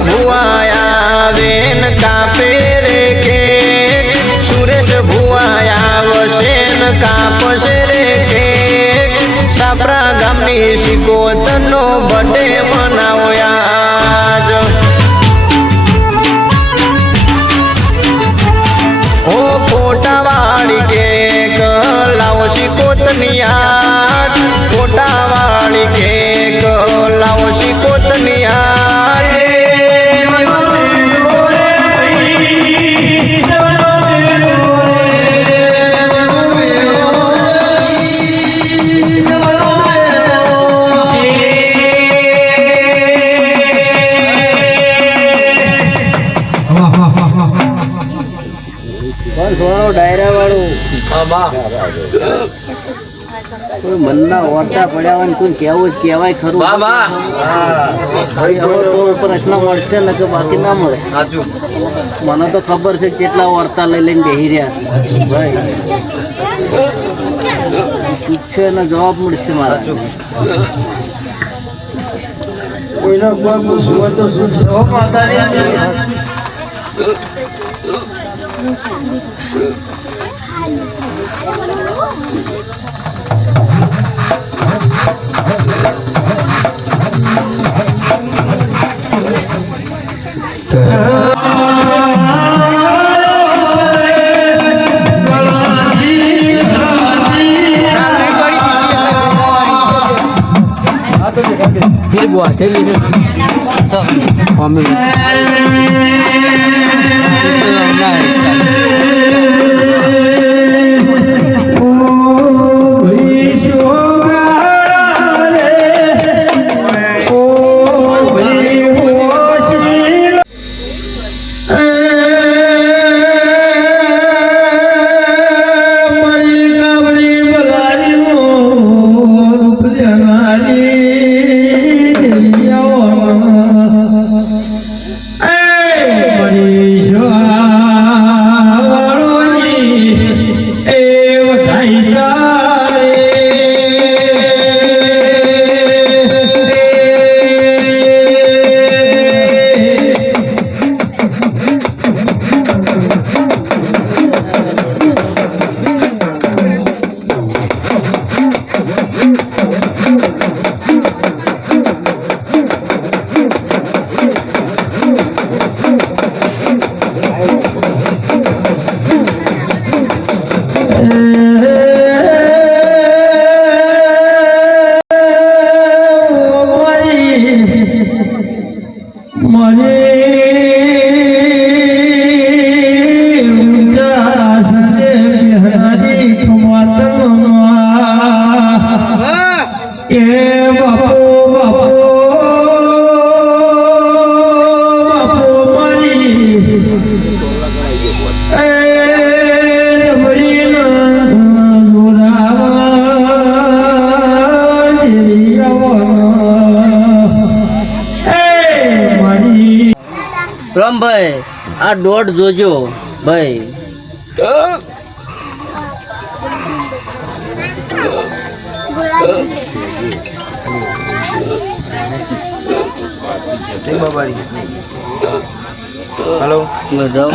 ભુવાયા van કાપે રે કે સુરેશ ભુવાયા વસેન કાપશે રે કે સાપરા ગામની સિકોતરનો બર્થડે મનાવો આજ ઓ ફોટાવાળી કેક લાવો સિકોતરની યાદ ફોટાવાળી કેક લાવો સિકોતરની યાદ ડાયરા વાળું કોઈ મનના ઓરતા પડ્યા હોય કોઈ કેવું કહેવાય ખરું પ્રશ્ન મળશે ને કે બાકી ના મળે મને તો ખબર છે કેટલા ઓરતા લઈ લઈને બેસી રહ્યા ભાઈ પૂછશે એનો જવાબ મળશે મારા કોઈનો કોઈ પૂછવું તો શું સૌ માતા फिर बुआ थे ભાઈ આ દોડ જોજો ભાઈ हेलो जाओ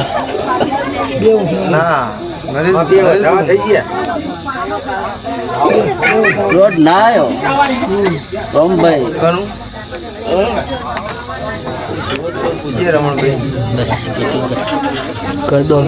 ना रोड ना आयो राम भाई करूं पूछिए रमन भाई बस कर दो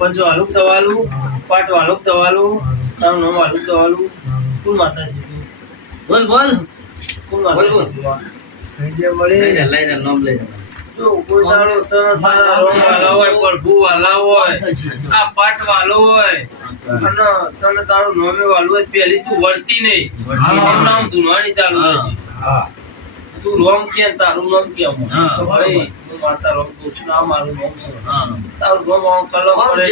પંચો વાલુક દવાલું પાટ વાલુક દવાલું તારું નામ વાલુક દવાલું કોણ માતા છે તું બોલ બોલ કોણ માતા બોલ, છે તું લઈને નામ લઈને જો કોઈ દાડો તને તારા રોમ વાલા હોય પ્રભુ વાલા હોય આ પાટ વાલો હોય અને તને તારું નામે વાલું હોય પહેલી તું વળતી નહીં એનું નામ ધૂનવાની ચાલુ રહેશે તું રોમ કે તારું નામ કેમ તો ભાઈ હું માતા રોમ કહું છું ના મારું નામ છે તારું રોમ આમ કલમ પડે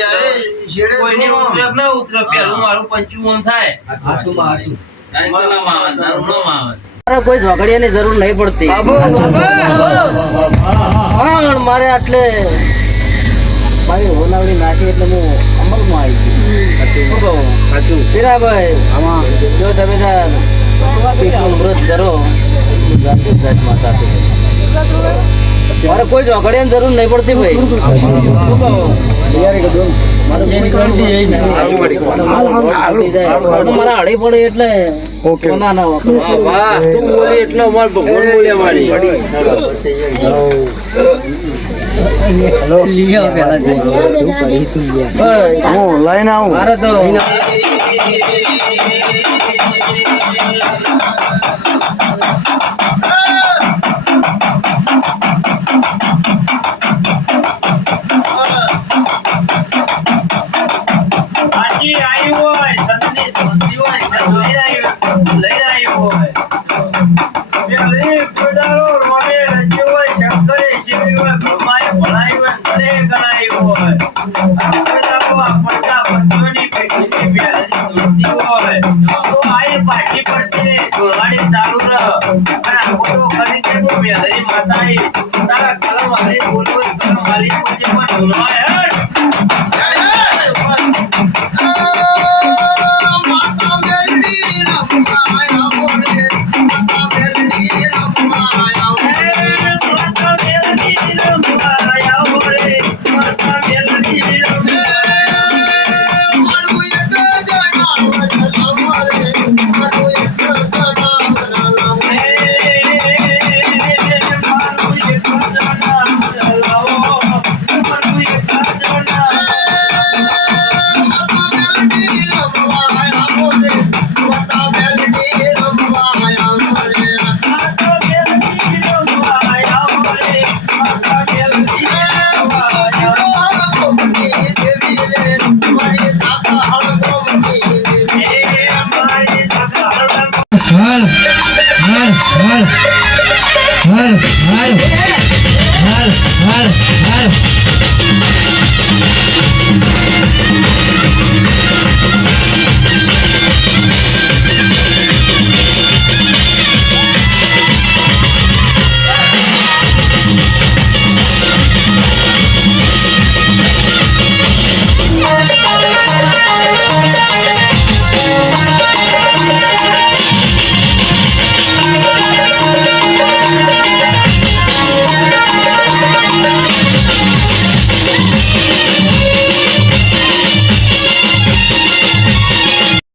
એટલે કોઈની ઉતરે ના ઉતરે પહેલું મારું પંચું ઓમ થાય હાચું મારું તારું નામ આવે તારું નામ આવે મારે કોઈ ઝઘડિયાની જરૂર નહીં પડતી પણ મારે આટલે મારી હોલાવડી નાખી એટલે હું અમલમાં આવી ગયું સાચું હીરાભાઈ આમાં જો તમે પીઠનું વ્રત કરો માતા મારે કોઈ ઝઘડિયાની જરૂર નહીં પડતી ભાઈ મારા હળી પડે એટલે ના ના શું બોલે એટલે અમારે ભગવાન બોલ્યા મારી લઈને આવું મારે તો હાલ